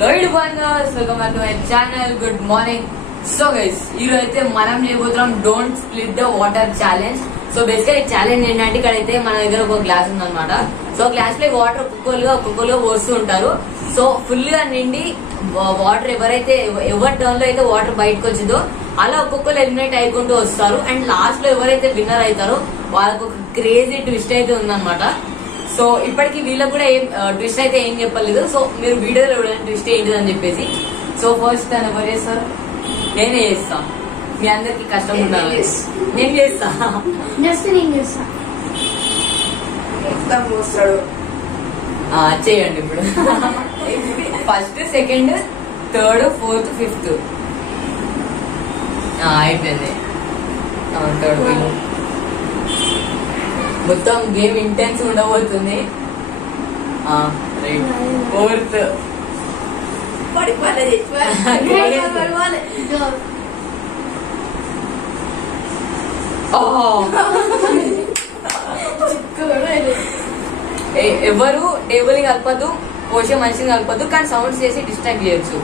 Lloyd Bangers, welcome back to my channel. Good morning. So guys, ఈరోజైతే మనం చేయబోతున్నాం don't split the water challenge. So బేసిక్గా ఈ challenge ఏంటంటే ఇక్కడైతే మన దగ్గర ఒక గ్లాస్ ఉందన్నమాట. సో గ్లాస్ లో వాటర్ ఒక్కొక్కరుగా పోస్తూ ఉంటారు. సో ఫుల్ గా నిండి వాటర్ ఎవరైతే ఎవరి టర్న్ లో అయితే వాటర్ బయటకు వచ్చిందో అలా ఒక్కొక్కరు ఎలిమినేట్ అయికుంటూ వస్తారు. అండ్ లాస్ట్ లో ఎవరైతే విన్నర్ అవుతారో వాళ్ళకి ఒక క్రేజీ ట్విస్ట్ అయితే ఉందన్నమాట. సో ఇప్పటికి వీళ్ళకి కూడా ఏం ట్విస్ట్ అయితే ఏం చెప్పలేదు. సో మీరు వీడియోలో ట్విస్ట్ ఏంటిది అని చెప్పేసి. సో ఫస్ట్ తను ఎవరు చేస్తారు? నేనే చేస్తా. మీ అందరికి కష్టం ఉండాలి. నేను చేస్తా. చేయండి ఇప్పుడు. First, second, third, fourth, fifth అయిపోయింది. థర్డ్ మొత్తం గేమ్ ఇంటెన్స్ ఉండబోతుంది. ఫోర్త్ ఎవరు టేబుల్ కలపద్దు, పోసే మనిషిని కలపద్దు, కానీ సౌండ్స్ చేసి డిస్ట్రాక్ట్ చేయొచ్చు.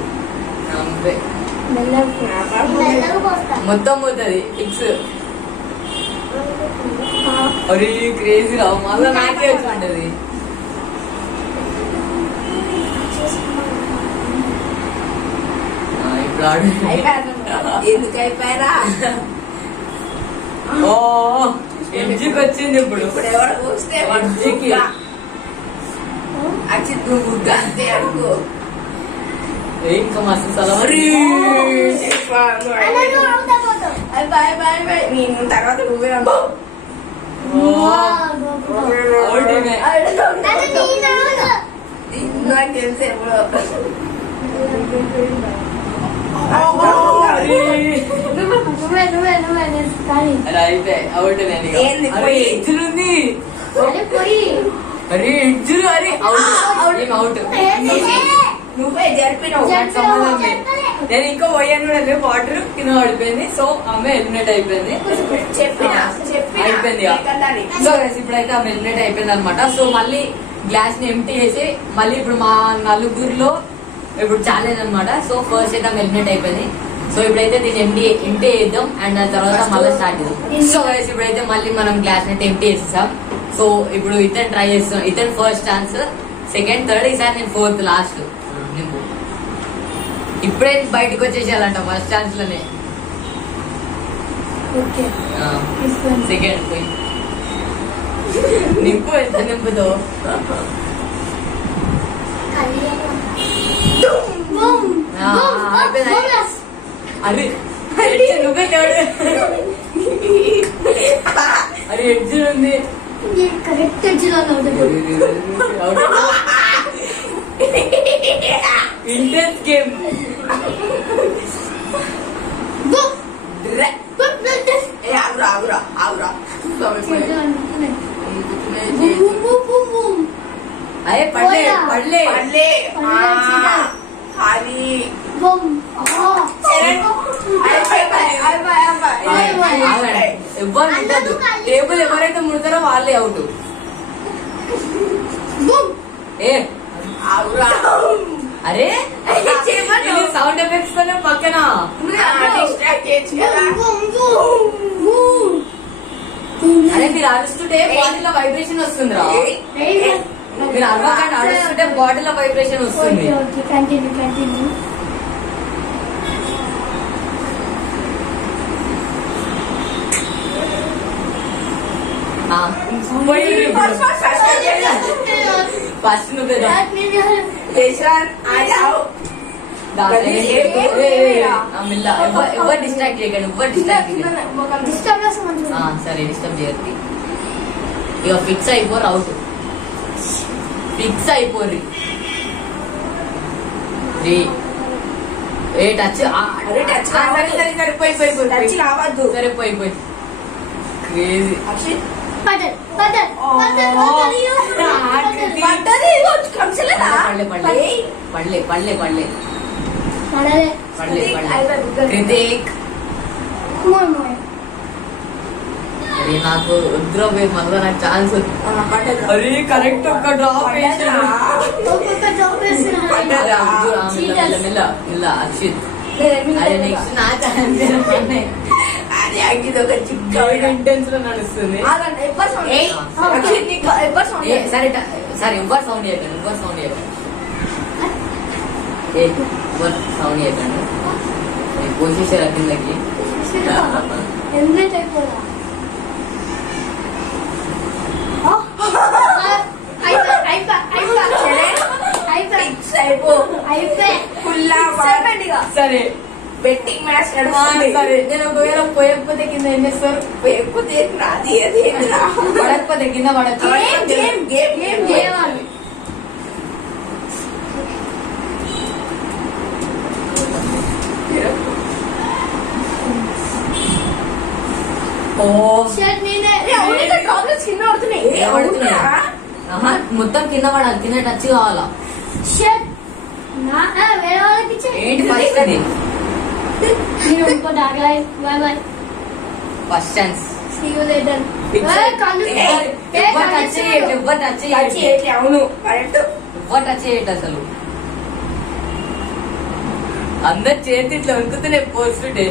మొత్తం పోతుంది ఫిక్స్. అరే క్రేజీ రా, మళ్ళీ నాకే వచ్చింటది. ఎందుకు అయిపోయారా? ఎంజికి వచ్చింది ఇప్పుడు. ఇప్పుడు ఎవరు పోస్తే ఎంజికి అచ్చిత్ నువ్వు అంతే అనుకో. ఇంకా మస్తు సలం. నేను తర్వాత నువ్వే నాకు తెలిసే ఎడ్జులుంది. అరే ఎడ్జులు, అరే అవుట్. నువ్వే జరిపినావు. నేను ఇంకా పోయాను కూడా వాటర్ కింద పడిపోయింది. సో ఆమె ఎలిమినేట్ అయిపోయింది. అయిపోయింది. సో ఇప్పుడైతే ఆమె ఎలిమినేట్ అయిపోయింది అనమాట. సో మళ్ళీ గ్లాస్ ని ఎంటీ చేసి మళ్ళీ ఇప్పుడు మా నలుగురిలో ఇప్పుడు ఛాలెంజ్ అనమాట. సో ఫస్ట్ అయితే ఆమె ఎలిమినేట్ అయిపోయింది. సో ఇప్పుడైతే దీన్ని ఎంటీ చేద్దాం అండ్ దాని తర్వాత మళ్ళీ స్టార్ట్ చేద్దాం. సో ఇప్పుడైతే మళ్ళీ మనం గ్లాస్ ని ఎంటీ చేసేసాం. సో ఇప్పుడు ఇతను ట్రై చేస్తాం. ఇతను ఫస్ట్ ఛాన్స్, సెకండ్, థర్డ్, ఈసారి నేను ఫోర్త్ లాస్ట్. ఇప్పుడే బయటకు వచ్చేసేయాలంట ఫస్ట్ ఛాన్స్ లోనే. సెకండ్ పోయి నింపు. ఎంత నింపుతో? అరే నువ్వే కాడు. అరే ఎడ్జ్ ఉంది. కరెక్ట్ ఎడ్జ్లో ఇంటెన్స్ గేమ్. అరే పడలే పడలే పడలే. ఎవరు ఉండదు. టేబుల్ ఎవరైతే ముడతారో వాళ్ళే అవుట్. అరే సౌండ్ ఎఫెక్ట్స్ తోనే పక్కన. అరే మీరు అరుస్తుంటే బాటిల్ లో వైబ్రేషన్ వస్తుంది రా. మీరు అరవకండి, అరుస్తుంటే బాటిల్ లో వైబ్రేషన్ వస్తుంది. ఫస్ట్ నువ్వే ఎవరు డిస్ట్రాక్ట్ చేయకండి. ఎవరు డిస్ట్రాక్ట్ చేయకండి. సరే డిస్టర్బ్ చేయద్ది. ఇక ఫిక్స్ అయిపోరు అవుట్. ఫిక్స్ అయిపోర్రి. ఏ టచ్ రావద్దు. సరే పోయి క్రేజీ. పడలే పడలే పడలే కృతిక్ అరే నాకు వద్దురా మళ్ళీ నాకు ఛాన్స్. అరే కరెక్ట్ ఒక్క డ్రాప్ వేసాను. ఒక్కొక్క జాబ్ వేస్తున్నా ఇలా అక్షిత్. అరే నెక్స్ట్ నా ఛాన్స్ అది అగ్గిది ఒక చిక్క ఇంటెన్స్ లో నడుస్తుంది. సరే సరే ఎవరు సౌండ్ చేయకండి, ఎవరు సౌండ్ చేయకండి, ఎవరు సౌండ్ చేయకండి. పోసేసారు కిందకి. హెల్మెట్ అయిపోదా సరే బెట్టింగ్ మ్యాచ్ నడుస్తుంది. సరే నేను ఒకవేళ పోయకపోతే కింద ఏం చేస్తారు? పోయకపోతే నాది అది పడకపోతే కింద పడచ్చు. మొత్తం కింద పడాలి, కింద టచ్ కావాలా? వేరే వాళ్ళకి ఏంటి ఫస్ట్ అది? First chance. అవును కరెక్ట్. ఎవరు టచ్ చేయట అసలు? అందరు చేతి ఇట్లా ఉరుకుతున్నాయి పోస్తుంటే.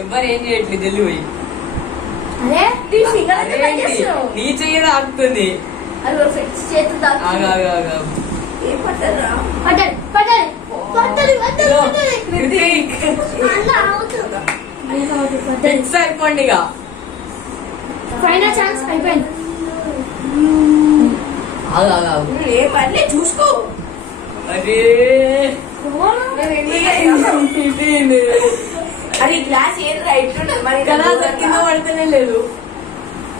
ఎవరు ఏం చేయట్లేదు తెలివి. నీ చెయ్యి ఆగుతుంది. ఫిక్స్ అయిపోండి ఇక. ఫైనల్ ఛాన్స్ అయిపోయింది. మళ్ళీ చూసుకో. అరే అది గ్లాస్ ఏది రైట్ ఉండదు మరి కింద పడితేనే లేదు.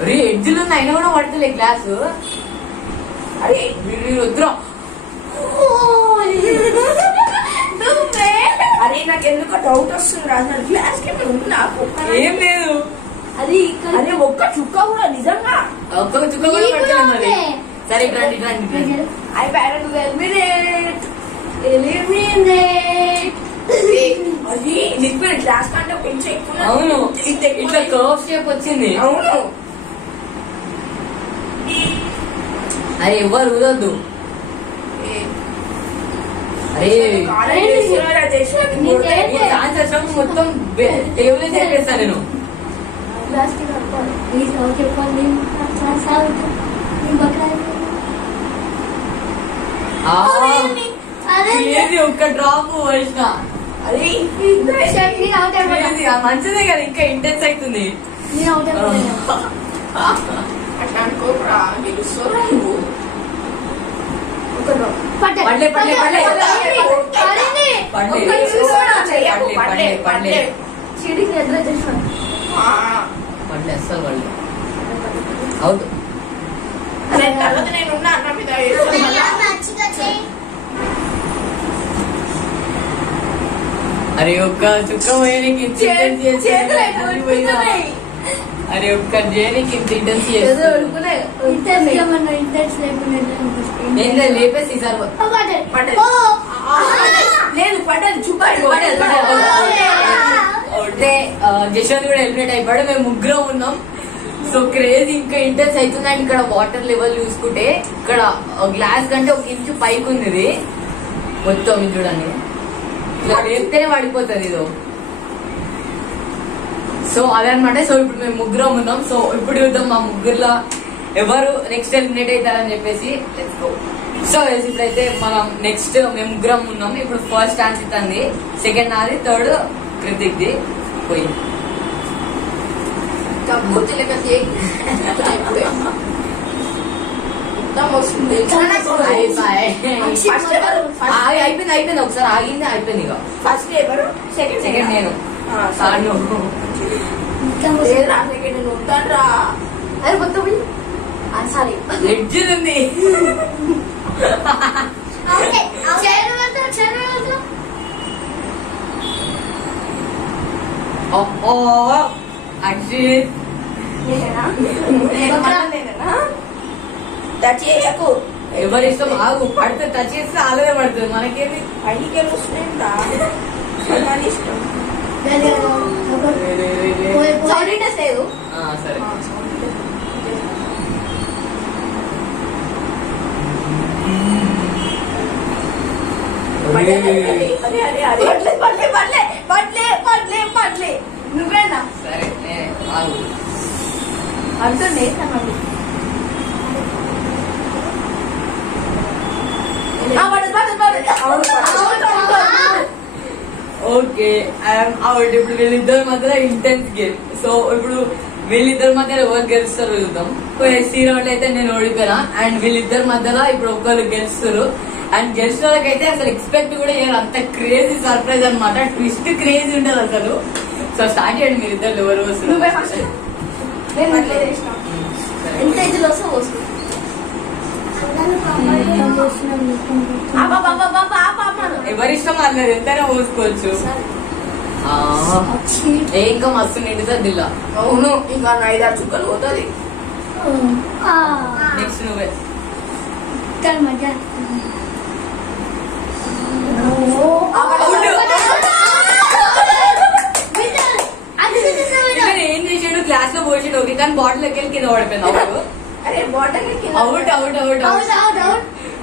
అరే ఎడ్జ్లు అయినా కూడా పడతలే గ్లాసు. అరే వద్దురా. అరే నాకు ఎందుకో డౌట్ వస్తుంది అసలు గ్లాస్ కి నాకు ఏం లేదు. అది అరే ఒక్క చుక్క కూడా నిజంగా ఒక్క చుక్క కూడా పడతలే మరి. సరే రండి రండి. అది లిక్విడ్ గ్లాస్ కంటే కొంచెం ఎక్కువ. అవును ఇట్లా కర్వ్ షేప్ వచ్చింది. అవును. అరే ఎవరు ఊదొద్దు. అరే ఛాన్స్ వచ్చినప్పుడు మొత్తం టేబుల్ చేసేస్తా నేను. ఒక్క డ్రాప్ వేసిన. అది మంచిదే కదా, ఇంకా ఇంటెన్స్ అవుతుంది. అట్లా అనుకోరా గెలుస్తారా నువ్వు. పడలే పడలే పడలే పడలే పడలే పడలే అస్సలు పడలే. అవుట్. తర్వాత నేను ఉన్నా అన్న మీద అరే ఒక్క చుక్క పోయడానికి అరే ఒక్క జేనికి ఇంత ఇంటెన్స్ లేపేసి సార్ లేదు పడ్డది చూపాడు. అంటే జశ్వంత్ కూడా ఎలిమినేట్ అయిపోయాడు. మేము ముగ్గురం ఉన్నాం. సో క్రేజ్ ఇంకా ఇంటెన్స్ అవుతుంది. అండ్ ఇక్కడ వాటర్ లెవెల్ చూసుకుంటే ఇక్కడ గ్లాస్ కంటే ఒక ఇంచు పైకి ఉంది ఇది మొత్తం. చూడండి ఇలా లేపితేనే పడిపోతుంది ఇదో. సో అదనమాట. సో ఇప్పుడు మేము ముగ్గురం ఉన్నాం. సో ఇప్పుడు చూద్దాం మా ముగ్గురులో ఎవరు నెక్స్ట్ ఎలిమినేట్ అవుతారని చెప్పేసి. Let's go. సో ఇప్పుడైతే మనం నెక్స్ట్ మేము ముగ్గురం ఉన్నాం. ఇప్పుడు ఫస్ట్ ఛాన్స్ ఇస్తుంది, సెకండ్ నాది, థర్డ్ కృతిక్ ది. పోయి అయిపోయింది అయిపోయింది. ఒకసారి ఆగింది అయిపోయింది. ఇక ఫస్ట్ ఎవరు? సెకండ్ నేను. ఉంటానరా అది మొత్తం సారీ ఎడ్జిల్ ఉంది. అక్షిత్ టచ్ చేయకు. ఎవరి ఇష్టం. ఆగు. పడితే టచ్ చేస్తే ఆలదే పడుతుంది. మనకేమి పైకి వస్తున్నాయి సౌండ్ ఇంట్రెస్ట్ లేదు. సరే నువ్వేనా సరే ఆగు. అంటుంది ఓకే ఐఎమ్ అవుట్. ఇప్పుడు వీళ్ళిద్దరి మధ్యలో ఇంటెన్స్ గేమ్. సో ఇప్పుడు వీళ్ళిద్దరి మధ్యలో ఎవరు గెలుస్తారో చూద్దాం. సి రౌండ్ అయితే నేను ఓడిపోయినా అండ్ వీళ్ళిద్దరి మధ్యలో ఇప్పుడు ఒకళ్ళు గెలుస్తారు. అండ్ గెలిచిన వాళ్ళకైతే అసలు ఎక్స్పెక్ట్ కూడా చేయరు, అంత క్రేజీ సర్ప్రైజ్ అనమాట. ట్విస్ట్ క్రేజీ ఉంటుంది అసలు. సో స్టార్ట్ చేయండి మీరు ఇద్దరు ఎవరు నువ్వే వస్తారు. ఫస్ట్. నేను ఇట్లా చేసిన. ఎంత ఏజ్లో వస్తే వస్తుంది. ఎవరిష్టం అన్నది ఎంతైనా పోసుకోవచ్చు. ఇంకా మస్తు నిండుతుంది దిల్లా. అవును ఇంకా 5-6 చుక్కలు పోతుంది. నెక్స్ట్ నువ్వే. ఏం చేసాడు క్లాస్ లో పోసాడు ఓకే, కానీ బాటిల్ ఎక్కి కింద పడిపోయింది. అవుట్ అరే bottle out out out.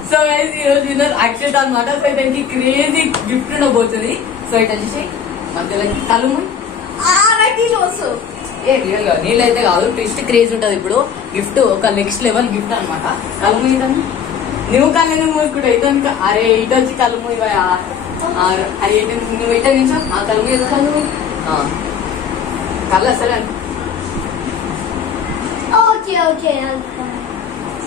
So ఈ రోజు విన్నర్ అక్షత్ అనమాట. సో ఇతనికి క్రేజీ గిఫ్ట్ ఉండబోతుంది. సో ఇట్ వచ్చేసి మధ్యలో కలుము ఏ రియల్ గా నీళ్ళు అయితే కాదు, ట్విస్ట్ క్రేజ్ ఉంటది. ఇప్పుడు గిఫ్ట్ ఒక నెక్స్ట్ లెవెల్ గిఫ్ట్ అనమాట. కలుము ఇతను నువ్వు కళ్ళు మూసుకుంటా ఇతను. అరే ఇటు వచ్చి కలుము ఇవ్వయా. అరే నువ్వు ఇట నించో ఆ కలుము కళ్ళు అసలు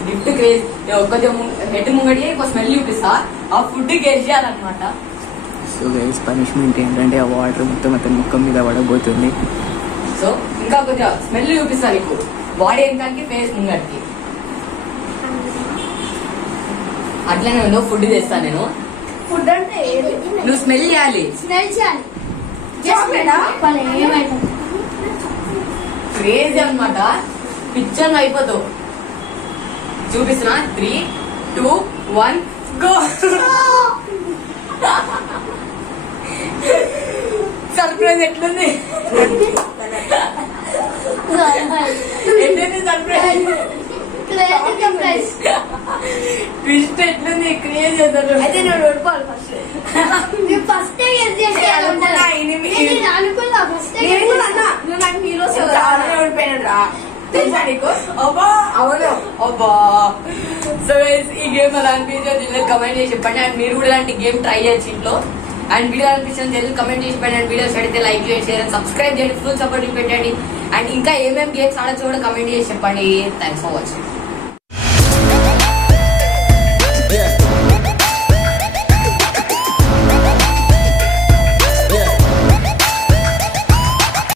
గిఫ్ట్ క్రేజ్. కొంచెం హెడ్ ముంగడి ఒక స్మెల్ చూపిస్తా, ఆ ఫుడ్ గెలిచేయాలన్నమాట. సో గైస్ పనిష్మెంట్ ఏంటంటే ఆ వాటర్ మొత్తం అతని ముఖం మీద పడబోతుంది. సో ఇంకా కొంచెం స్మెల్ చూపిస్తా నీకు, బాడీ వెనకానికి ఫేస్ ముంగడికి. అట్లనే ఉండవు, ఫుడ్ చేస్తా నేను. ఫుడ్ అంటే నువ్వు స్మెల్ చేయాలి. క్రేజీ అనమాట, పిక్చర్ అయిపోతావు. చూపిస్తున్నా 3, 2, 1 గో. సర్ప్రైజ్ ఎట్లుంది? ఎట్లుంది సర్ప్రైజ్? ట్విస్ట్ ఎట్లుంది? క్రేజ్ అసలు. అయితే నేను ఓడిపోవాలి ఫస్ట్. నువ్వు నాకు హీరో ఓడిపోయినా తెలుసా నీకు? అవును అబ్బా. సో ఈ గేమ్ అలా అనిపించే కమెంట్ చేసి చెప్పండి. అండ్ మీరు కూడా ఇలాంటి గేమ్ ట్రై చేయొచ్చు ఇంట్లో. అండ్ వీడియో అనిపించిన తెలియదు కమెంట్ చేసి పెట్టండి. అండ్ వీడియోస్ అడిగితే లైక్ చేయండి, షేర్ అండ్ సబ్స్క్రైబ్ చేయండి, ఫుల్ సపోర్ట్ పెట్టండి. అండ్ ఇంకా ఏమేమి గేమ్స్ ఆడచ్చు కూడా కమెంట్ చేసి చెప్పండి. Thanks for watching.